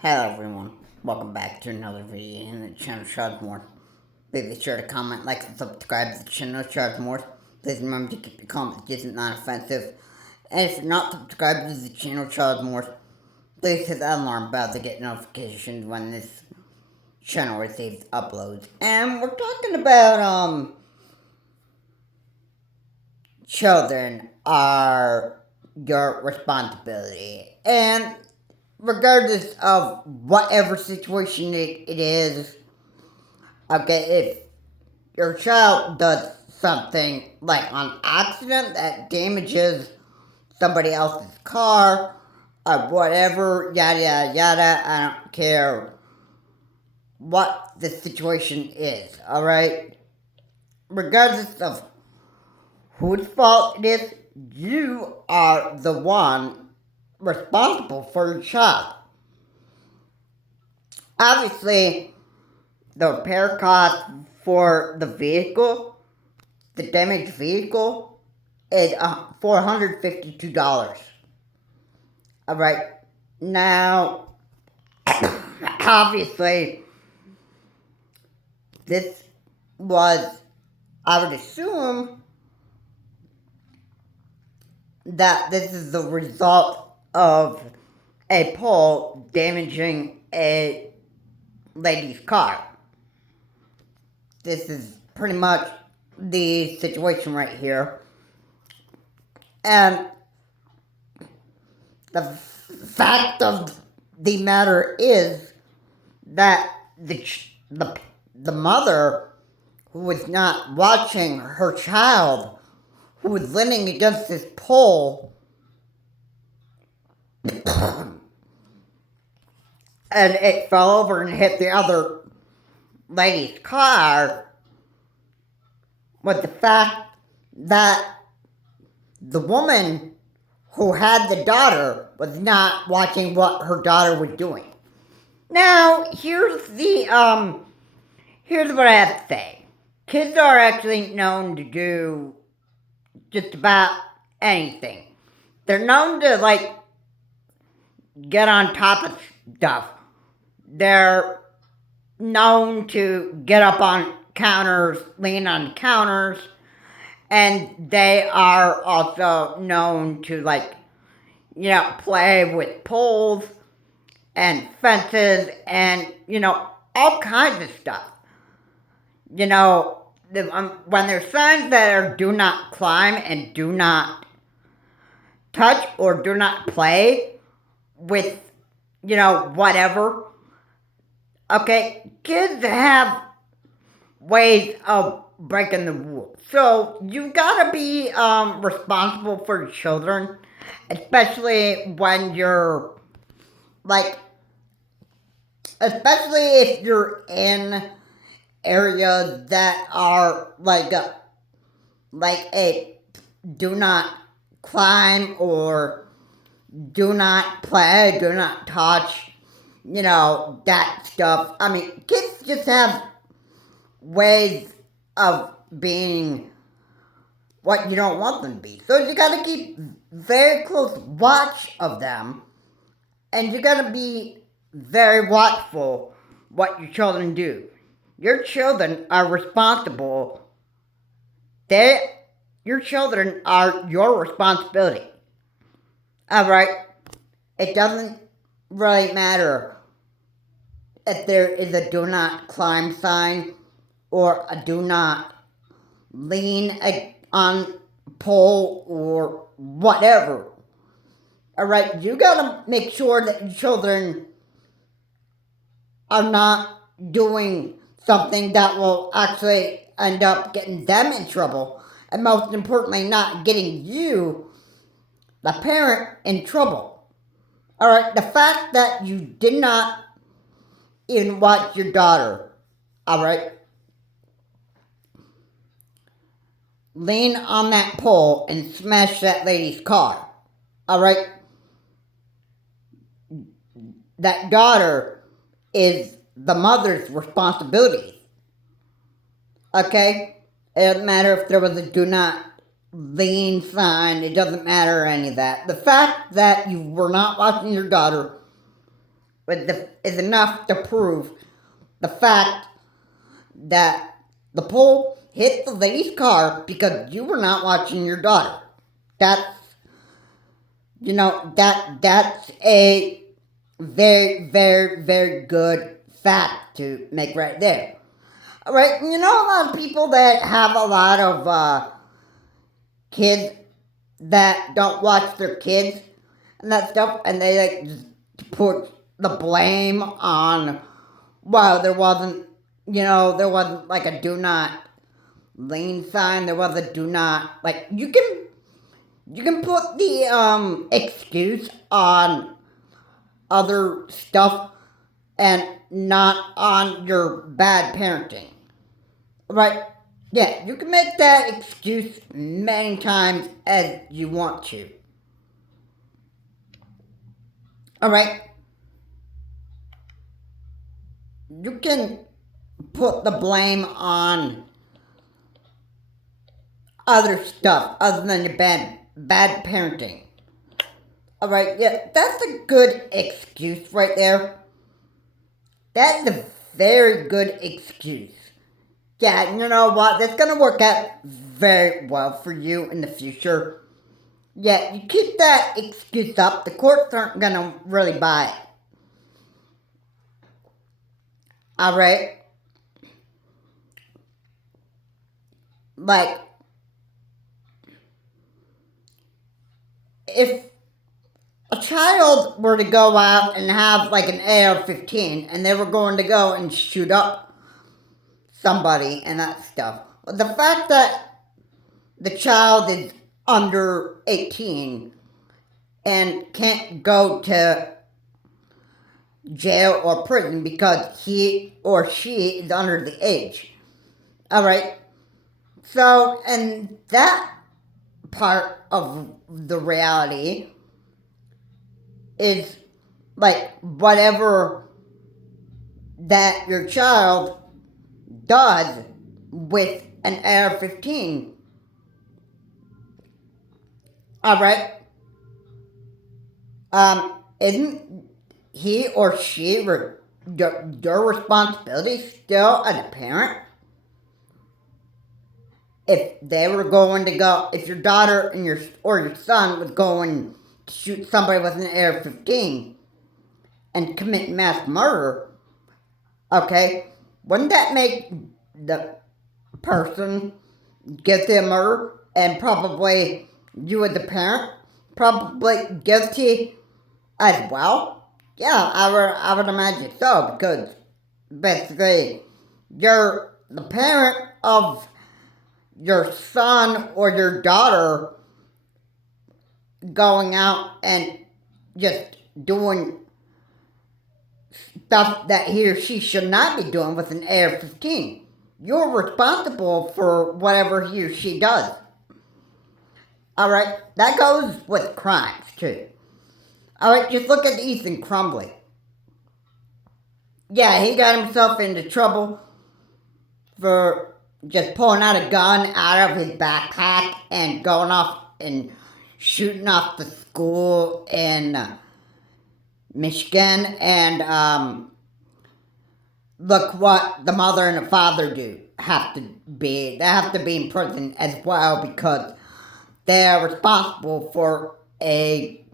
Hello everyone, welcome back to another video in the channel Shardmore. Please be sure to comment, like, and subscribe to the channel Shardmore. Please remember to keep your comments decent, not offensive. And if you're not subscribed to the channel Shardmore, please hit the alarm bell to get notifications when this channel receives uploads. And we're talking about, children are your responsibility. And regardless of whatever situation it is, okay, if your child does something like on accident that damages somebody else's car or whatever, yada yada yada, I don't care what the situation is, alright? Regardless of whose fault it is, you are the one responsible for your child. Obviously, the repair cost for the vehicle, the damaged vehicle, is $452. Alright, now, obviously, this was, I would assume, that this is the result of a pole damaging a lady's car. This is pretty much the situation right here. And the fact of the matter is that the mother who was not watching her child, who was leaning against this pole, and it fell over and hit the other lady's car, was the fact that the woman who had the daughter was not watching what her daughter was doing. Now, here's what I have to say. Kids are actually known to do just about anything. They're known to, like, get on top of stuff. They're known to get up on counters, lean on counters, and they are also known to, like, play with poles and fences and, all kinds of stuff. When there's signs that are do not climb and do not touch or do not play with, whatever, okay, kids have ways of breaking the rules. So you gotta be responsible for your children, especially when you're especially if you're in areas that are like a do not climb or do not play, do not touch, that stuff. I mean, kids just have ways of being what you don't want them to be. So you gotta keep very close watch of them, and you gotta be very watchful what your children do. Your children are responsible. Your children are your responsibility. Alright? It doesn't really matter if there is a do not climb sign or a do not lean on pole or whatever. Alright, you gotta make sure that your children are not doing something that will actually end up getting them in trouble, and most importantly, not getting you, the parent, in trouble. Alright, the fact that you did not even watch your daughter, alright, lean on that pole and smash that lady's car, alright, that daughter is the mother's responsibility, okay? It doesn't matter if there was a do not lean sign, it doesn't matter any of that. The fact that you were not watching your daughter is enough to prove the fact that the pole hit the lady's car because you were not watching your daughter. That's, that's a very, very, very good fact to make right there. All right, a lot of people that have a lot of kids that don't watch their kids and that stuff, and they just put the blame on, well, there wasn't like a do not lean sign, there was a do not, like, you can put the excuse on other stuff and not on your bad parenting. Right? Yeah, you can make that excuse many times as you want to. Alright? You can put the blame on other stuff other than your bad parenting. Alright, yeah, that's a good excuse right there. That is a very good excuse. Yeah, you know what? That's gonna work out very well for you in the future. Yeah, you keep that excuse up, the courts aren't gonna really buy it. Alright? Like, if a child were to go out and have like an AR-15 and they were going to go and shoot up somebody and that stuff, the fact that the child is under 18 and can't go to jail or prison because he or she is under the age. Alright? So, and that part of the reality is like whatever that your child does with an AR-15. Alright? Isn't he or she your responsibility still as a parent? If they were going to go, if your daughter and your son was going to shoot somebody with an AR-15 and commit mass murder, okay, wouldn't that make the person guilty of murder and probably you as the parent probably guilty as well? Yeah, I would imagine so, because basically you're the parent of your son or your daughter going out and just doing stuff that he or she should not be doing with an AR-15. You're responsible for whatever he or she does. Alright, that goes with crimes too. Alright, just look at Ethan Crumbley. Yeah, he got himself into trouble for just pulling out a gun out of his backpack and going off and shooting off the school in Michigan. And look what the mother and the father do. They have to be in prison as well because they are responsible for a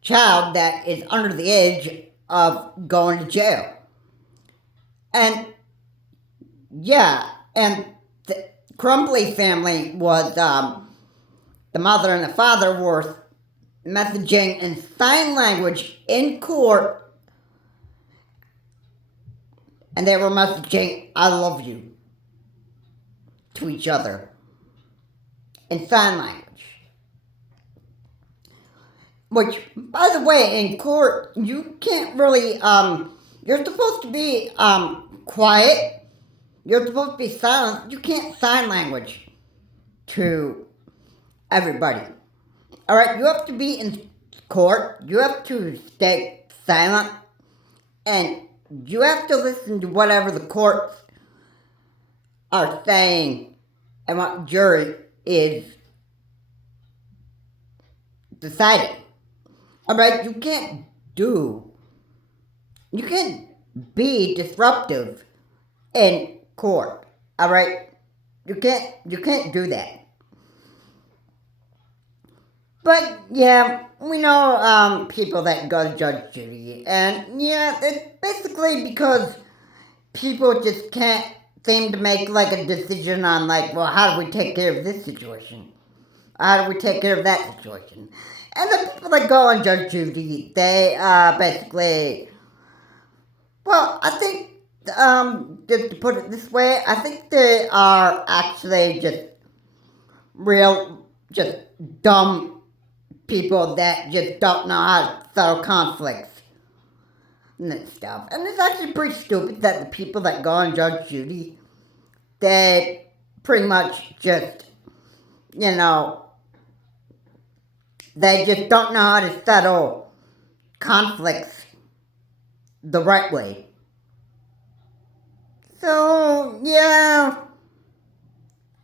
child that is under the age of going to jail. And yeah, and the Crumbley family was, the mother and the father were messaging in sign language in court, and they were messaging, I love you, to each other in sign language. Which, by the way, in court, you can't really, you're supposed to be quiet. You're supposed to be silent. You can't sign language to everybody. Alright, you have to be in court. You have to stay silent. And you have to listen to whatever the courts are saying and what jury is deciding. Alright, you can't do You can't be disruptive in court. All right, you can't do that. But yeah, we know people that go to Judge Judy, and yeah, it's basically because people just can't seem to make like a decision on like, well, how do we take care of this situation? How do we take care of that situation? And the people that go on Judge Judy, they basically, well, I think just to put it this way, I think they are actually just real, just dumb people that just don't know how to settle conflicts and that stuff. And it's actually pretty stupid that the people that go on Judge Judy, they pretty much just, you know, they just don't know how to settle conflicts the right way. So, yeah,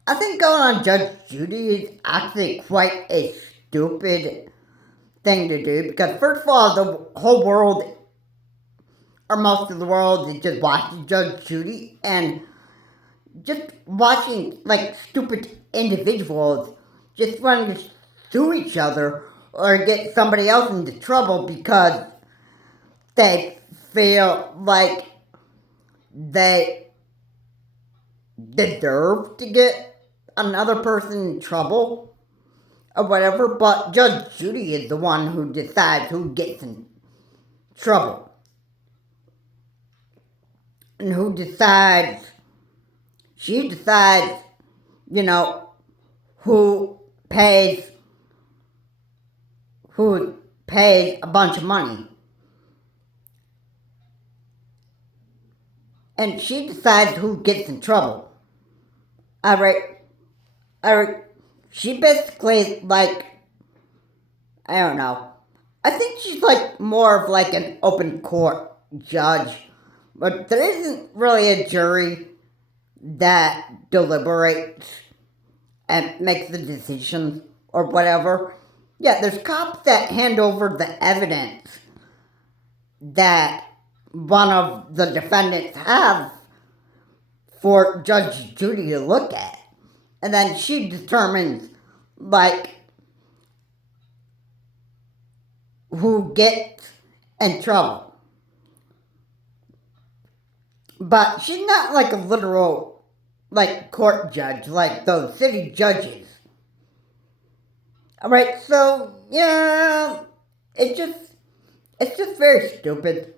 I think going on Judge Judy is actually quite a stupid thing to do because, first of all, the whole world, or most of the world, is just watching Judge Judy, and just watching like stupid individuals just wanting to sue each other or get somebody else into trouble because they feel like they deserve to get another person in trouble or whatever, but Judge Judy is the one who decides who gets in trouble and who decides, she decides, you know, who pays a bunch of money. And she decides who gets in trouble. Alright. She basically, like, I don't know. I think she's like more of like an open court judge. But there isn't really a jury that deliberates and makes the decisions or whatever. Yeah, there's cops that hand over the evidence that one of the defendants have for Judge Judy to look at. And then she determines, like, who gets in trouble. But she's not like a literal, like, court judge, like those city judges. Alright, so, yeah, it's just very stupid.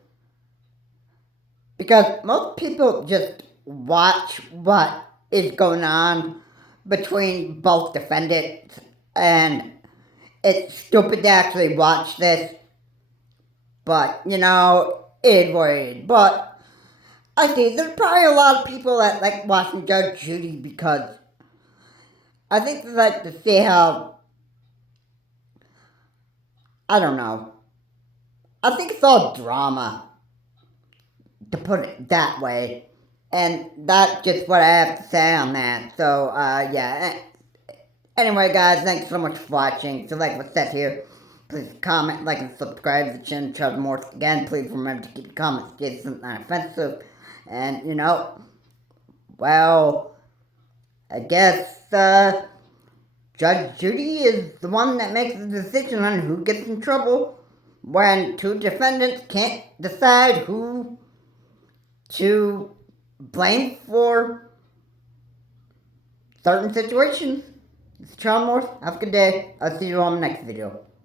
Because most people just watch what is going on between both defendants, and it's stupid to actually watch this. But, you know, it was. But I see there's probably a lot of people that like watching Judge Judy because I think they like to see how, I don't know. I think it's all drama, to put it that way. And that's just what I have to say on that. So, yeah. Anyway, guys, thanks so much for watching. So, like what's said here, please comment, like, and subscribe to the channel. Try more. Again, please remember to keep comments decent, not offensive. And, you know, well, I guess, Judge Judy is the one that makes the decision on who gets in trouble when two defendants can't decide who to blame for certain situations. It's Charles Morse. Have a good day. I'll see you on the next video.